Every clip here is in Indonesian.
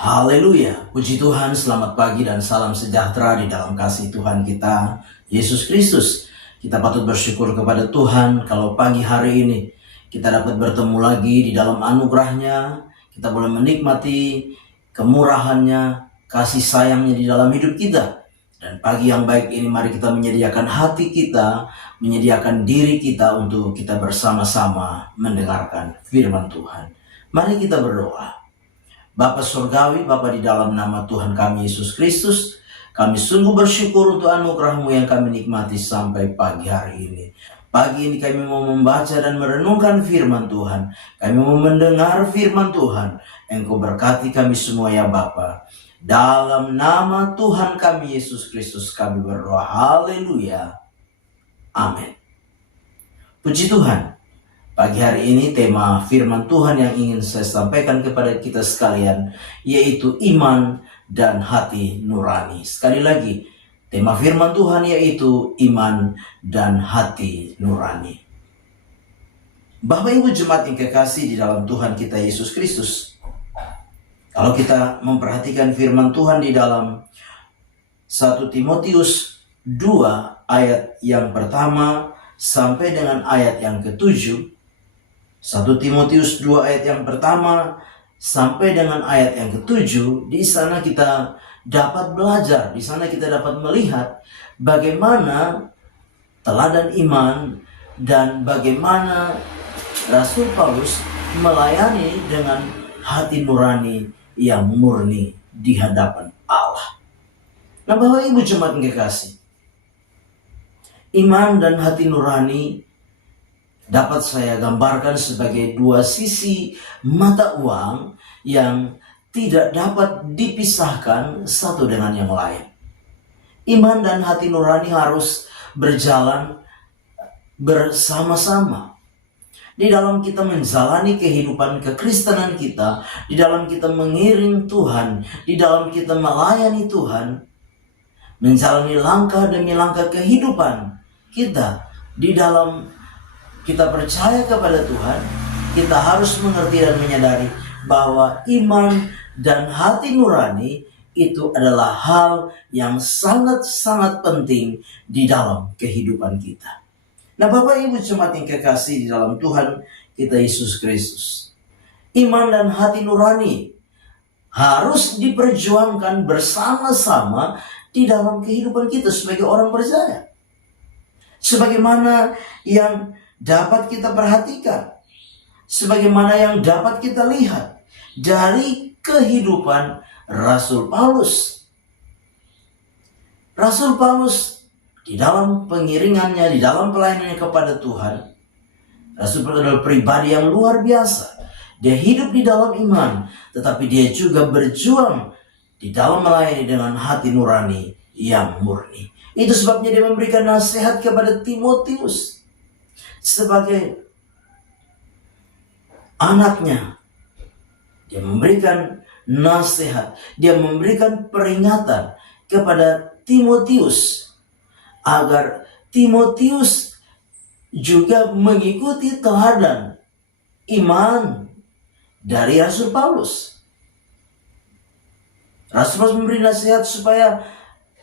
Haleluya, puji Tuhan, selamat pagi dan salam sejahtera di dalam kasih Tuhan kita, Yesus Kristus. Kita patut bersyukur kepada Tuhan kalau pagi hari ini kita dapat bertemu lagi di dalam anugerah-Nya. Kita boleh menikmati kemurahan-Nya, kasih sayang-Nya di dalam hidup kita. Dan pagi yang baik ini mari kita menyediakan hati kita, menyediakan diri kita untuk kita bersama-sama mendengarkan firman Tuhan. Mari kita berdoa. Bapa Surgawi, Bapa di dalam nama Tuhan kami Yesus Kristus, kami sungguh bersyukur untuk anugerah-Mu yang kami nikmati sampai pagi hari ini. Pagi ini kami mau membaca dan merenungkan firman Tuhan. Kami mau mendengar firman Tuhan. Engkau berkati kami semua ya Bapa. Dalam nama Tuhan kami Yesus Kristus kami berdoa. Haleluya. Amin. Puji Tuhan. Pagi hari ini tema firman Tuhan yang ingin saya sampaikan kepada kita sekalian yaitu iman dan hati nurani. Sekali lagi, tema firman Tuhan yaitu iman dan hati nurani. Bapak Ibu jemaat yang kekasih di dalam Tuhan kita Yesus Kristus, kalau kita memperhatikan firman Tuhan di dalam 1 Timotius 2 ayat yang pertama sampai dengan ayat yang ke-7, 1 Timotius 2 ayat yang pertama sampai dengan ayat yang ke-7, di sana kita dapat belajar, di sana kita dapat melihat bagaimana teladan iman dan bagaimana Rasul Paulus melayani dengan hati nurani yang murni di hadapan Allah. Nah, Bapak Ibu jemaat yang kekasih, iman dan hati nurani dapat saya gambarkan sebagai dua sisi mata uang yang tidak dapat dipisahkan satu dengan yang lain. Iman dan hati nurani harus berjalan bersama-sama. Di dalam kita menjalani kehidupan kekristenan kita, di dalam kita mengiring Tuhan, di dalam kita melayani Tuhan, menjalani langkah demi langkah kehidupan kita di dalam kita percaya kepada Tuhan, kita harus mengerti dan menyadari bahwa iman dan hati nurani itu adalah hal yang sangat-sangat penting di dalam kehidupan kita. Nah, Bapak Ibu jemaat yang kekasih di dalam Tuhan kita Yesus Kristus, iman dan hati nurani harus diperjuangkan bersama-sama di dalam kehidupan kita sebagai orang percaya. Sebagaimana yang dapat kita perhatikan, sebagaimana yang dapat kita lihat dari kehidupan Rasul Paulus. Rasul Paulus di dalam pengiringannya, di dalam pelayanannya kepada Tuhan, Rasul Paulus adalah pribadi yang luar biasa. Dia hidup di dalam iman, tetapi dia juga berjuang di dalam melayani dengan hati nurani yang murni. Itu sebabnya dia memberikan nasihat kepada Timotius sebagai anaknya. Dia memberikan nasihat, dia memberikan peringatan kepada Timotius agar Timotius juga mengikuti teladan iman dari Rasul Paulus. Rasul Paulus memberi nasihat supaya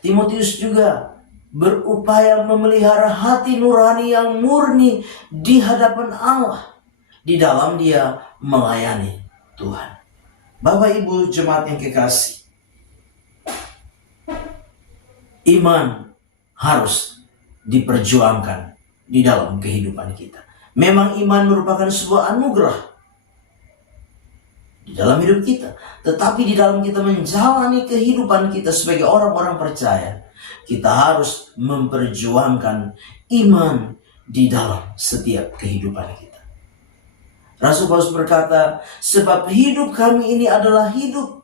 Timotius juga berupaya memelihara hati nurani yang murni di hadapan Allah di dalam dia melayani Tuhan. Bapak Ibu jemaat yang kekasih, iman harus diperjuangkan di dalam kehidupan kita. Memang iman merupakan sebuah anugerah di dalam hidup kita, tetapi di dalam kita menjalani kehidupan kita sebagai orang-orang percaya, kita harus memperjuangkan iman di dalam setiap kehidupan kita. Rasul Paulus berkata, sebab hidup kami ini adalah hidup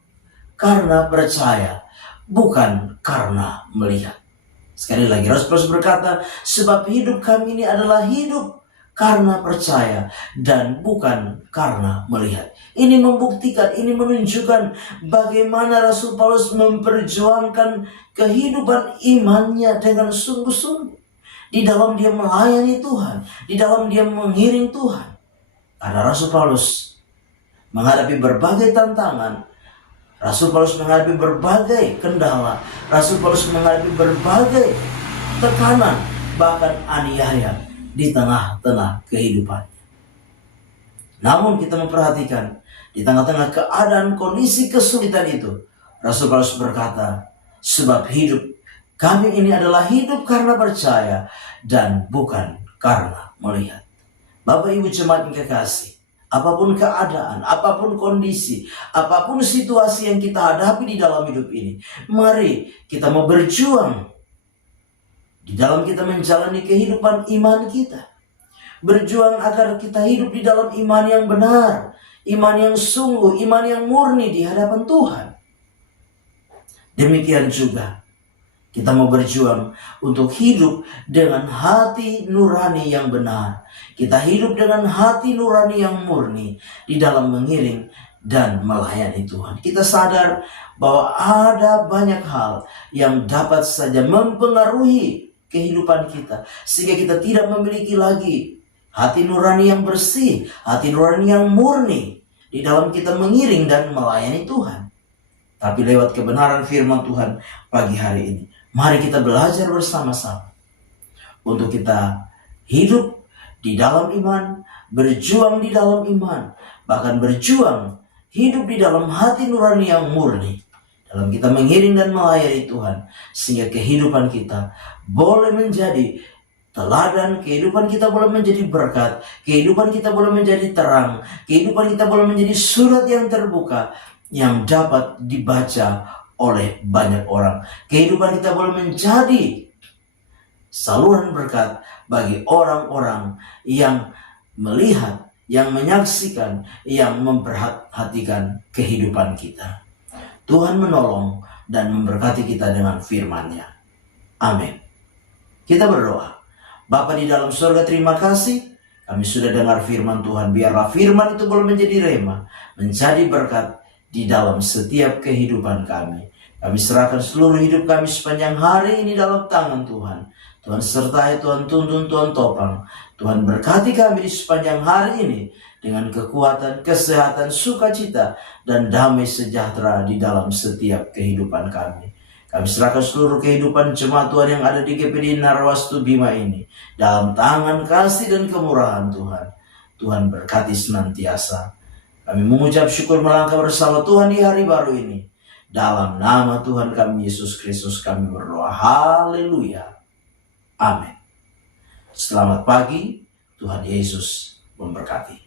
karena percaya, bukan karena melihat. Sekali lagi Rasul Paulus berkata, sebab hidup kami ini adalah hidup karena percaya dan bukan karena melihat. Ini membuktikan, ini menunjukkan bagaimana Rasul Paulus memperjuangkan kehidupan imannya dengan sungguh-sungguh. Di dalam dia melayani Tuhan, di dalam dia mengiring Tuhan. Karena Rasul Paulus menghadapi berbagai tantangan, Rasul Paulus menghadapi berbagai kendala. Rasul Paulus menghadapi berbagai tekanan, bahkan aniaya di tengah-tengah kehidupan. Namun kita memperhatikan, di tengah-tengah keadaan kondisi kesulitan itu, Rasul Paulus berkata, sebab hidup kami ini adalah hidup karena percaya dan bukan karena melihat. Bapak Ibu jemaat yang kekasih, apapun keadaan, apapun kondisi, apapun situasi yang kita hadapi di dalam hidup ini, mari kita mau berjuang di dalam kita menjalani kehidupan iman kita. Berjuang agar kita hidup di dalam iman yang benar, iman yang sungguh, iman yang murni di hadapan Tuhan. Demikian juga kita mau berjuang untuk hidup dengan hati nurani yang benar. Kita hidup dengan hati nurani yang murni di dalam mengiring dan melayani Tuhan. Kita sadar bahwa ada banyak hal yang dapat saja mempengaruhi kehidupan kita, sehingga kita tidak memiliki lagi hati nurani yang bersih, hati nurani yang murni di dalam kita mengiring dan melayani Tuhan. Tapi lewat kebenaran firman Tuhan pagi hari ini, mari kita belajar bersama-sama untuk kita hidup di dalam iman, berjuang di dalam iman, bahkan berjuang hidup di dalam hati nurani yang murni dalam kita mengiring dan melayani Tuhan, sehingga kehidupan kita boleh menjadi teladan, kehidupan kita boleh menjadi berkat, kehidupan kita boleh menjadi terang, kehidupan kita boleh menjadi surat yang terbuka yang dapat dibaca oleh banyak orang. Kehidupan kita boleh menjadi saluran berkat bagi orang-orang yang melihat, yang menyaksikan, yang memperhatikan kehidupan kita. Tuhan menolong dan memberkati kita dengan firman-Nya. Amin. Kita berdoa. Bapa di dalam surga, terima kasih kami sudah dengar firman Tuhan. Biarlah firman itu boleh menjadi rema, menjadi berkat di dalam setiap kehidupan kami. Kami serahkan seluruh hidup kami sepanjang hari ini dalam tangan Tuhan. Tuhan sertai, Tuhan tuntun, Tuhan topang. Tuhan berkati kami di sepanjang hari ini dengan kekuatan, kesehatan, sukacita, dan damai sejahtera di dalam setiap kehidupan kami. Kami serahkan seluruh kehidupan jemaat Tuhan yang ada di GPD Narwastu Bima ini dalam tangan kasih dan kemurahan Tuhan. Tuhan berkati senantiasa. Kami mengucap syukur melangkah bersama Tuhan di hari baru ini. Dalam nama Tuhan kami Yesus Kristus kami berdoa. Haleluya. Amin. Selamat pagi. Tuhan Yesus memberkati.